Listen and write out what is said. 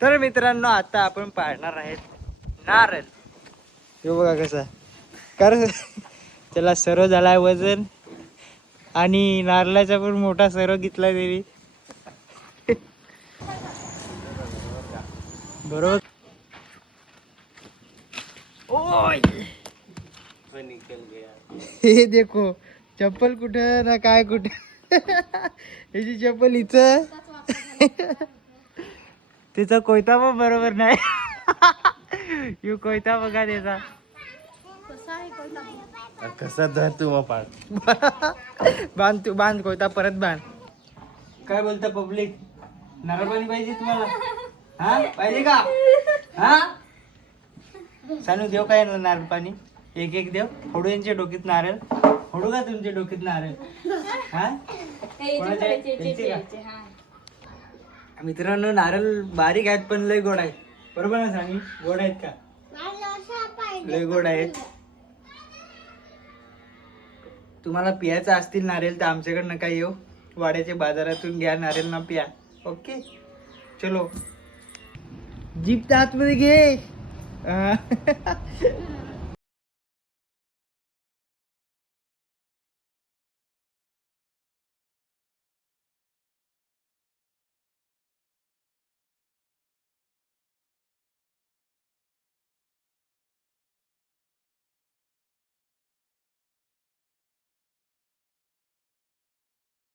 तर मित्रांनो आता आपण पाळणार आहेत नारळ. हे बघा कसा कारण त्याला सर्व झालाय वजन आणि नारळाचा पण मोठा सर्व घेतला तरी बरोबर. ओय हे देखो चप्पल कुठं ना काय कुठं याची चप्पल इथं तिचा कोयता पण बरोबर नाही. यू कोयता बघा त्याचा कसा धर तू पाड. बांध तू बांध कोयता परत बांध. काय बोलता पब्लिक नारळ पाणी पाहिजे तुम्हाला? हा पाहिजे का? हा सानू देव काय नारळ पाणी एक एक देव. फोडू यांच्या डोकीत नारळ फोडू का तुमच्या डोकीत नारळ? हा कोणाच्या यांचे का? मित्रांनो नारळ बारीक आहेत पण लय गोड आहेत. बरोबर ना सांगी गोड आहेत का? लय गोड आहेत. तुम्हाला पियाचं असतील नारळ तर आमच्याकडे नका येऊ. वाड्याच्या बाजारातून घ्या नारळ ना पिया. ओके चलो जीप आतमध्ये घे.